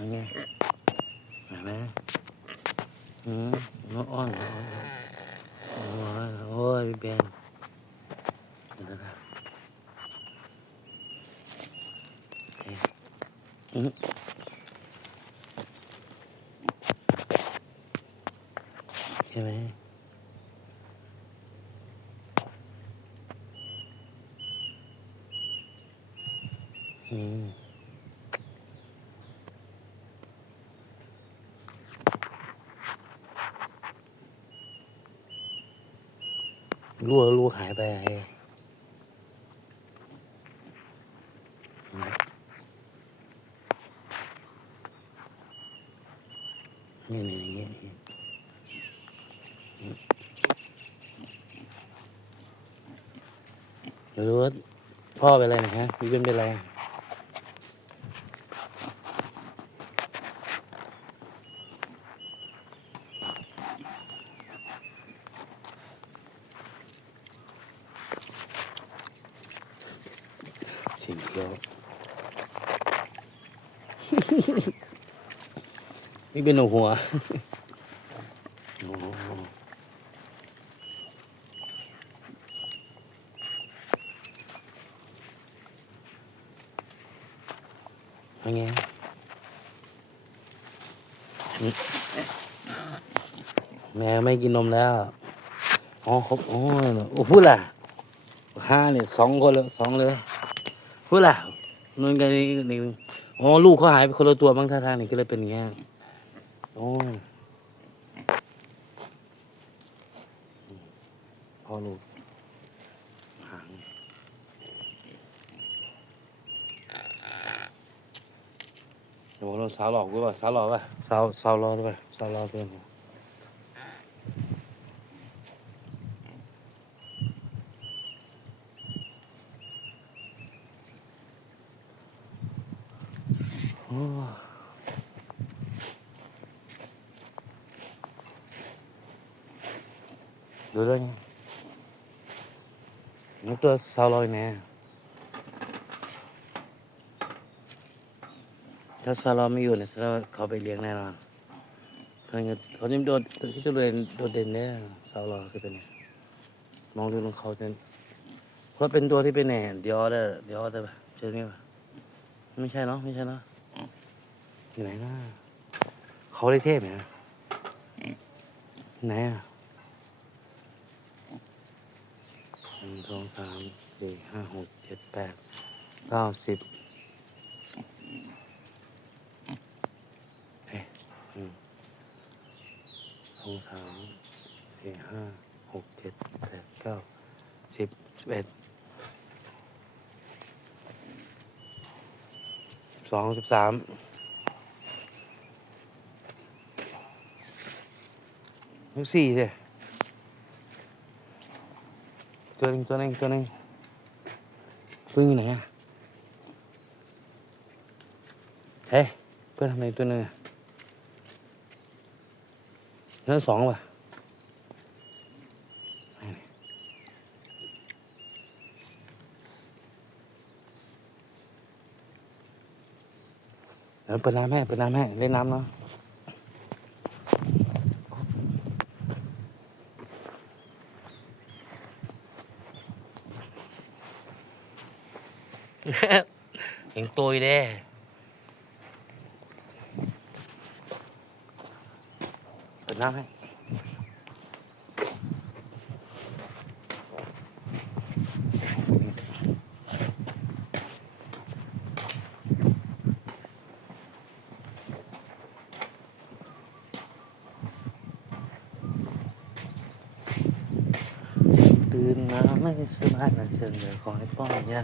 ยังไงมาไหมอืมน้องอ้อนน้องอ้อนโอ้ยพี่เบนเดี๋ยวนะเอ๊ะอืมใช่ไหมอืม ลูกลูกหายไปไอ้นี่นี่นี่นี่เดี๋ยวรู้ว่าพ่อเป็นอะไรนะฮะพี่เป็นเป็นอะไร ดียวนี่เป็นหัวโอ้โหยังไงอืมแม่ไม่กินนมแล้ว อ๋อครบโอ๋อโอ้พูดล่ะห้าเนี่ยสองคนแล้วสองเลย พูดล่ะนนกันนี่นี่อ๋อลูกเขาหายไปคนละตัวบ้างท่าทางนี่ก็เลยเป็นอย่างเงี้ยโอ้ยพ่อลูกหางเดี๋ยวเราสาวหลอกด้วยป่ะสาวหลอกป่ะสาวสาวหลอกด้วยป่ะสาวหลอกเพื่อน ดูด้วยนี่นี่ตัวสาวลอกเนี่ถ้าสาวลอกไม่อยู่เนี่ยแสดงว่าเขาไปเลี้ยงแน่นอนเขาจะเขาจะโดดเขาจะเรียนโดดเด่นเนี่ยสาวลอกคือเป็นไงมองดูของเขาจะเพราะเป็นตัวที่เป็นแหน่เดียวเด้อเดียวเด้อป่ะใช่ไหมป่ะไม่ใช่เนาะไม่ใช่เนาะอยู่ไหนนะเขาได้เทพไหมไหนอะห นึ่งสองสามสี่ห้าหกเจ็ดแปดเก้าสิบเฮ้ยหนึ่งสองสามสี่ห้าหกเจ็ดแปดเก้าสิบสิบเอ็ดสองสิบสามสี่สิ ตัวนึงตัวนึงตัวนึงเพื่อนอยู่ไหนอะเฮ้ยเพื่อนทำไมตัวนึงอะนั่นสองป่ะเปิดน้ำให้เปิดน้ำให้เล่นน้ำเนาะ เห็นตัวอยู่เด้เปิดน้ำให้ตื่นมาไม่สบายนะเชิญเลยขอให้ป้อนยา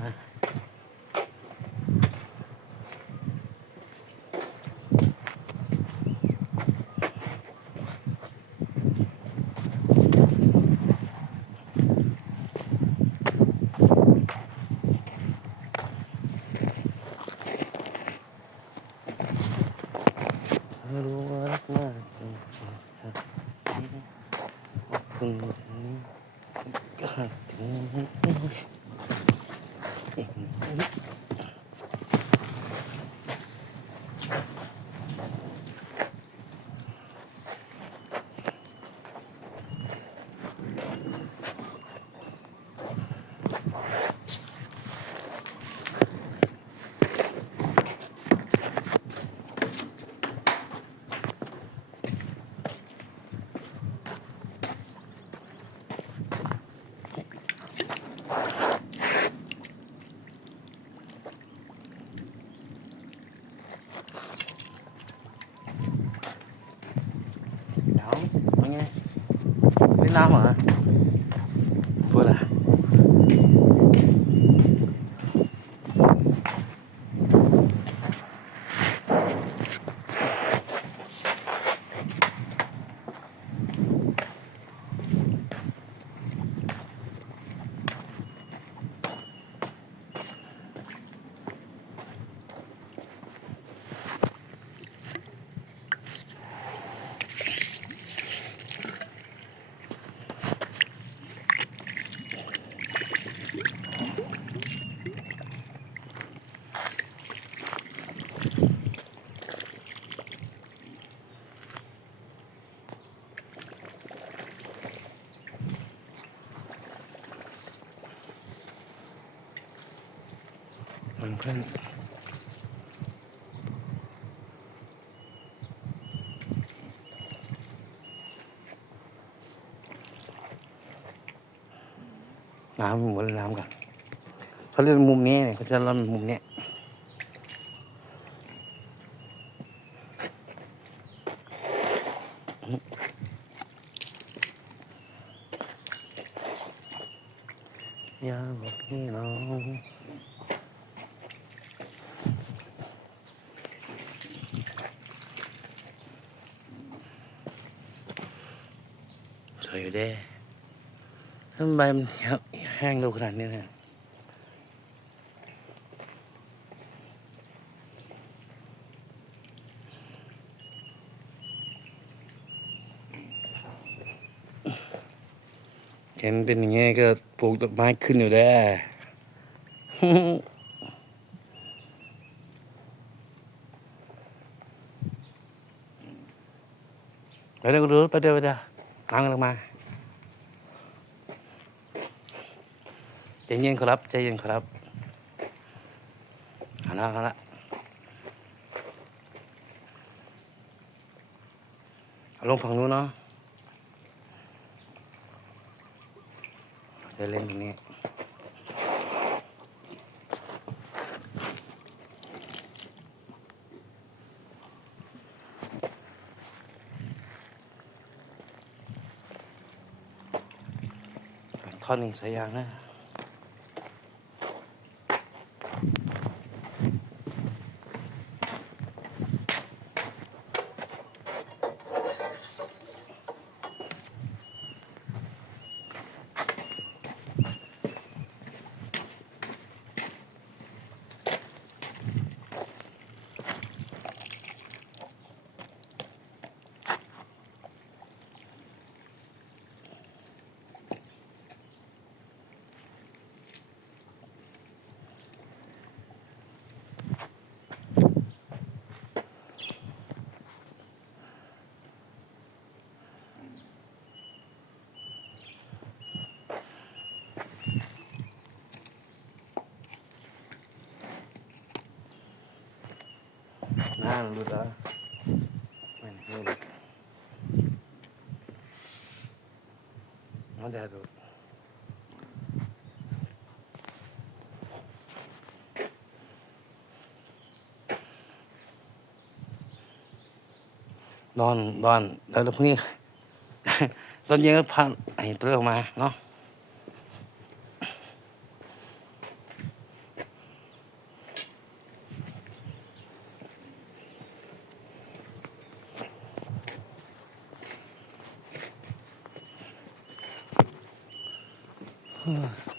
รู้ว่ารักมากจริงๆครับขอบคุณก็ถึงเอง เล่น มันขึ้น น้ำหมดเลยน้ำกันเขาเล่นมุมนี้เนี่ยเขาจะเล่นมุมเนี้ยาบอกพี่น้อง สว ยอยู่เด้ทำไมมันแห้งเร็วขนาดนี้เนี่ยเห็นเป็นอย่างเงี้ยก็ปลูกต้นไม้ขึ้นอยู่ได้ไปเดี๋ยวก็ดูไปเดี๋ยวไปเดี๋ยว ตามกันลงมาใจเย็นครับใจเย็นครับเอาละเอาละเอาลงฝั่งนู้นเนาะจะเล่นตรงนี้ ท่อนหนึ่งสายยางนะน่ารู้แล้วไม่ไม่รู้ดูนอนนอนแล้วพรุ่งนี้ตอนเย็นก็พาไอ้ตัวออกมาเนาะ 음.